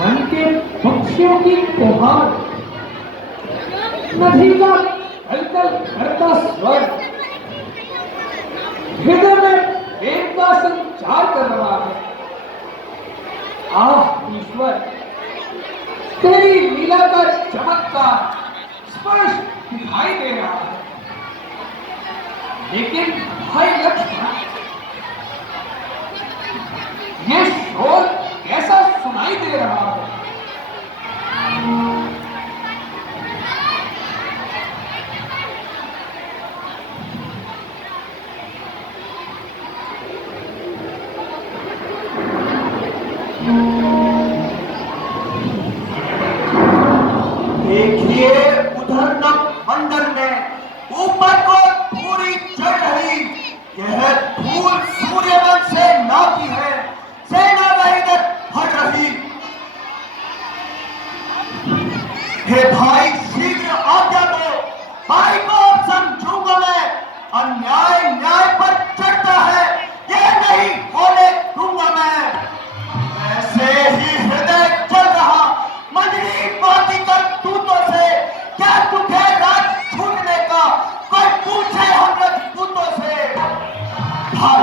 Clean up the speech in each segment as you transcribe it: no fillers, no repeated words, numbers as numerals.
One के पक्षियों की त्योहार, नदी का कलकल करता स्वर हृदय में प्रेम का संचार कर रहा है। आह ईश्वर, तेरी लीला का चमत्कार स्पष्ट दिखाई दे रहा है। लेकिन भाई लक्ष्मण, ये शोर कैसा सुनाई दे रहा है? देखिए उधर नवमंडल में ऊपर को पूरी चढ़ रही, यह धूल सूर्यवंश से नाती है। सेना इधर फट रही। हे भाई, शीघ्र आज्ञा दो, भाई को समझूंगा मैं। अन्याय न्याय पर चढ़ता है, ये नहीं होने दूंगा मैं। ऐसे ही हृदय चल रहा, मंजरी बाती कर दूतों से। क्या तुझे राज छूटने का कोई पूछे हम राजपूतों से? भाई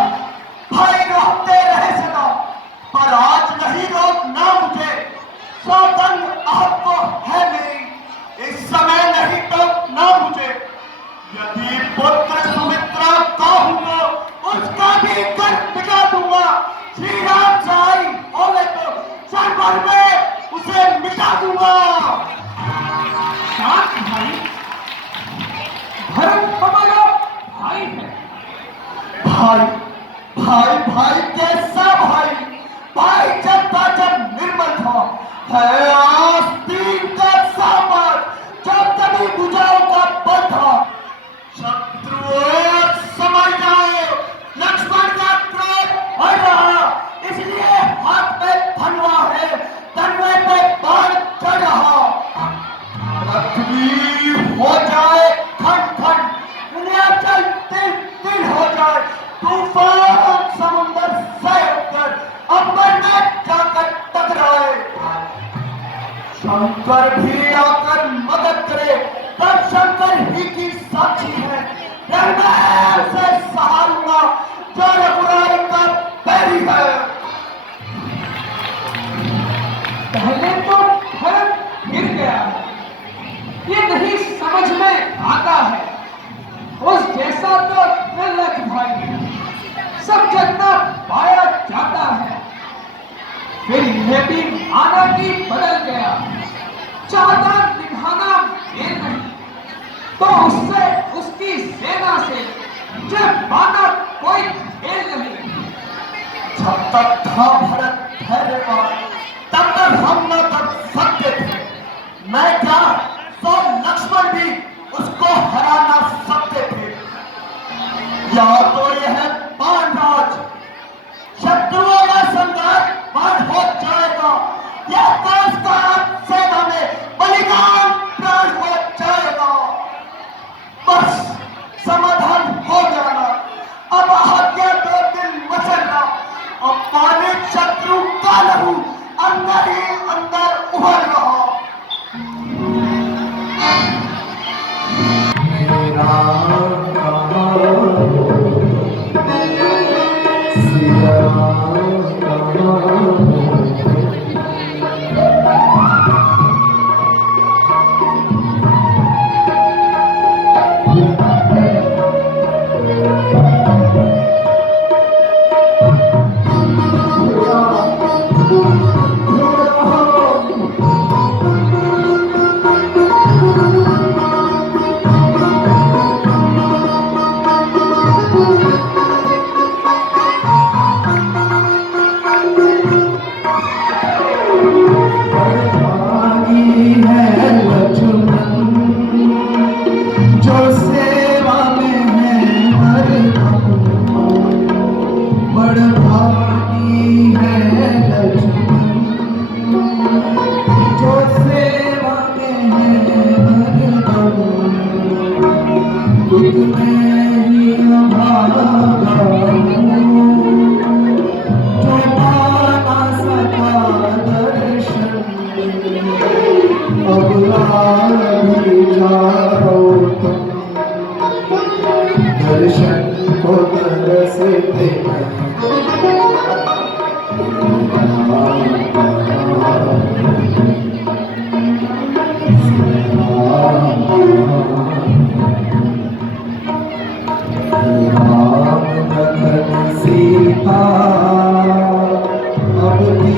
भाई रोकते रहे सदा, पर आज नहीं रोकना मुझे। सौगंध आपको है मेरी, इस समय नहीं टोकना मुझे। यदि पुत्र सुमित्रा का हूं तो उसका भी कर मिटा दूंगा। श्री राम सहाय होवे तो सरभर में उसे मिटा दूंगा। शांत भाई, भरत हमारा भाई है। भाई भाई भाई कैसा भाई? भाई जब था जब निर्मल था, है आस्तीन का सामर, जब तभी बुझाओ का बल था। शत्रुओं समझ जाओ, लक्ष्मण का क्रोध बढ़ रहा, इसलिए हाथ में धनवा है, धनवे पे बाण चढ़ रहा। पृथ्वी हो जाए खंड खंड, दुनिया चल तिल तिल हो जाए। तूफान समुंदर से होकर अंबर में जाकर टकराए। शंकर भी आकर मदद करे, तब शंकर ही की साक्षी है। मैं उसे सहारूंगा जो रघुराई का बैरी है। पहले तो भरत गिर गया है, ये नहीं समझ में आता है। उस जैसा तो लख भाई सब जगना पाया जाता है। फिर यह भी माना कि बदल गया, चाहता निभाना ये नहीं, तो उससे उसकी सेना से जब माना कोई खेल नहीं। जब तक था भरत धैर्यवान, तब तक हम न तक सकते थे। मैं क्या, सो लक्ष्मण भी उसको हरा ना सकते थे। या तो यह पांडराज, शत्रुओं का संघार बाढ़ हो जाएगा, या देश का सेना में बलिदान प्राण हो जाएगा। बस समाधान हो जाना, अब हत्या दो दिन मचलना, अपमानित शत्रु का लहू अंदर ही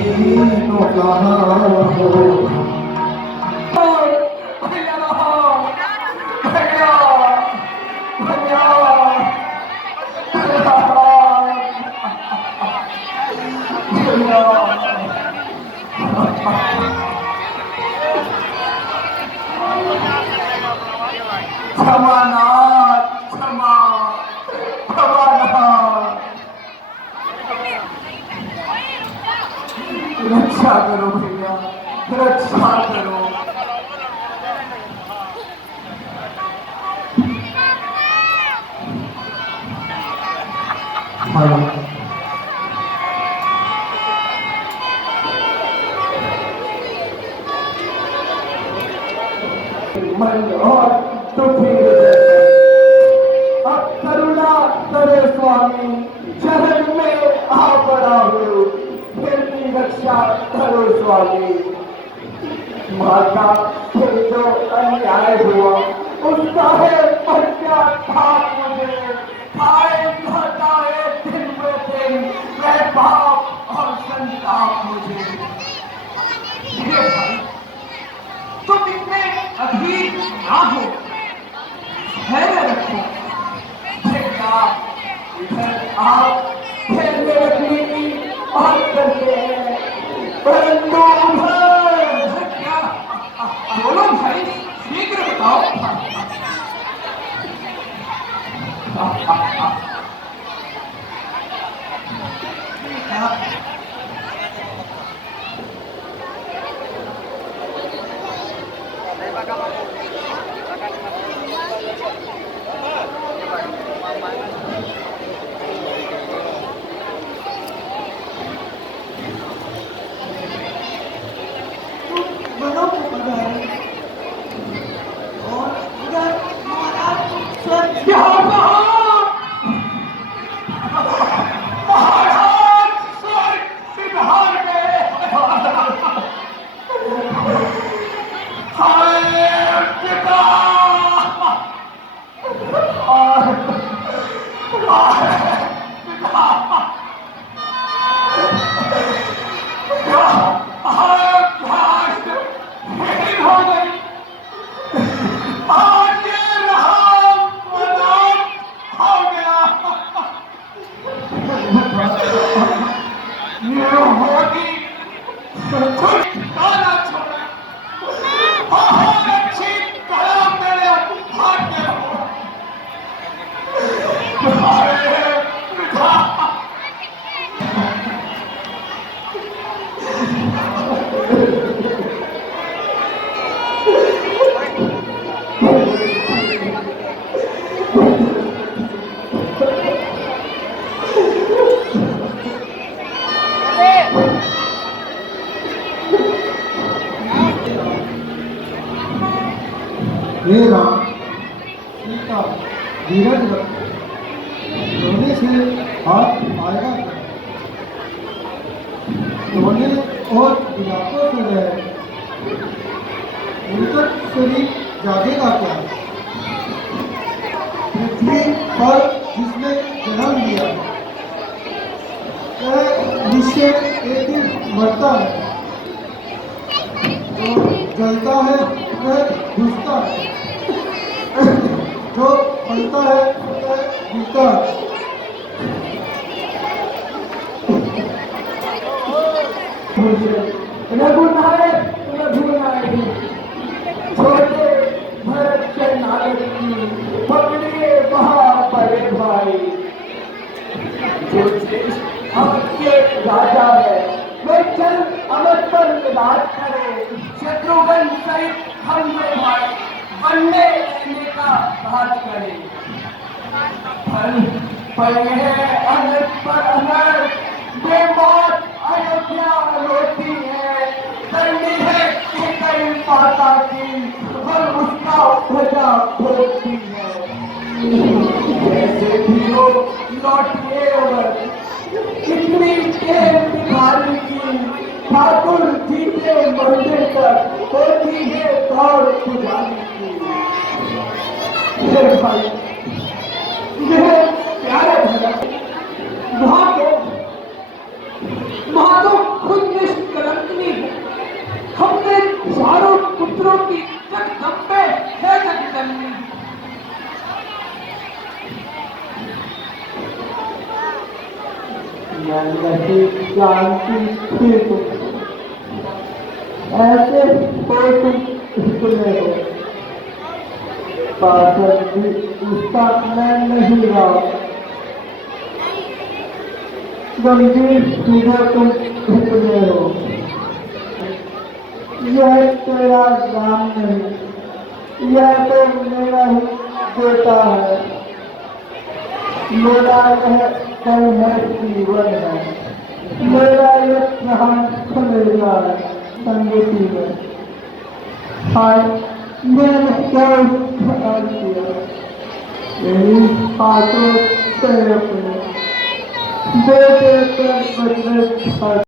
तीनों कहाँ हो। भैया भैया भैया क्षमानाथ क्षमा क्षमानाथ रक्षा करो भैया रक्षा करो। मन और दुखी अब करुणा करे स्वामी शरण में आ पड़ा हो फिर की रक्षा करो स्वामी। माता फिर जो अन्याय हुआ उसका है पर्चा था मुझे खाए घटाए दिन में दिन वह पाप और संताप मुझे। ये भाई तुम इतने अधीर ना हो धैर्य रखो। भैया इधर आप धैर्य रखने की बात करते हैं परंतु क्या बोलो भाई शीघ्र बताओ। हे राम सीता धीरज रखो रोने से हाथ आएगा रोने और इलाकों से रहे उनका शरीर जागेगा क्या। पृथ्वी पर जिसने जन्म लिया वह निश्चय एक दिन मरता है। जो जलता है वह बुझता है जो पलता है वह गिरता है। रघुनायक रघुनायक छोटे भरत के नायक की पकड़िए वहाँ बड़े भाई। जो देश अवध के राजा है वे चल अवध पर राज करे। शत्रुघ्न सहित हम में भाई बनने लेने का राज करे। फल है अनर्थ पर अनर्थ बेमौत अयोध्या रोती है। करनी है कि कई माता की और उसका प्रजा भोगती है। जैसे भी हो लौटिए अवध इतनी देर भिखारी की ठाकुर जी के मंदिर तक होती है दौड़ पुजारी की। भाई मेरे प्यारे भगत वहां तो खुद निष्ठ जानती थी तुम, ऐसे कोई तुम इतने हो, पार्षद भी उसका मैं नहीं रहा, गंभीर सीधे तुम इतने हो, यह तेरा नाम नहीं, यह तो मेरा ही बेटा है, मेरा यह कल है जीवन है, मेरा यह प्रहान खलेगा है संगति में। हाय मैंने क्या उपकार किया, यही हाथों से अपने बेटे पर बदले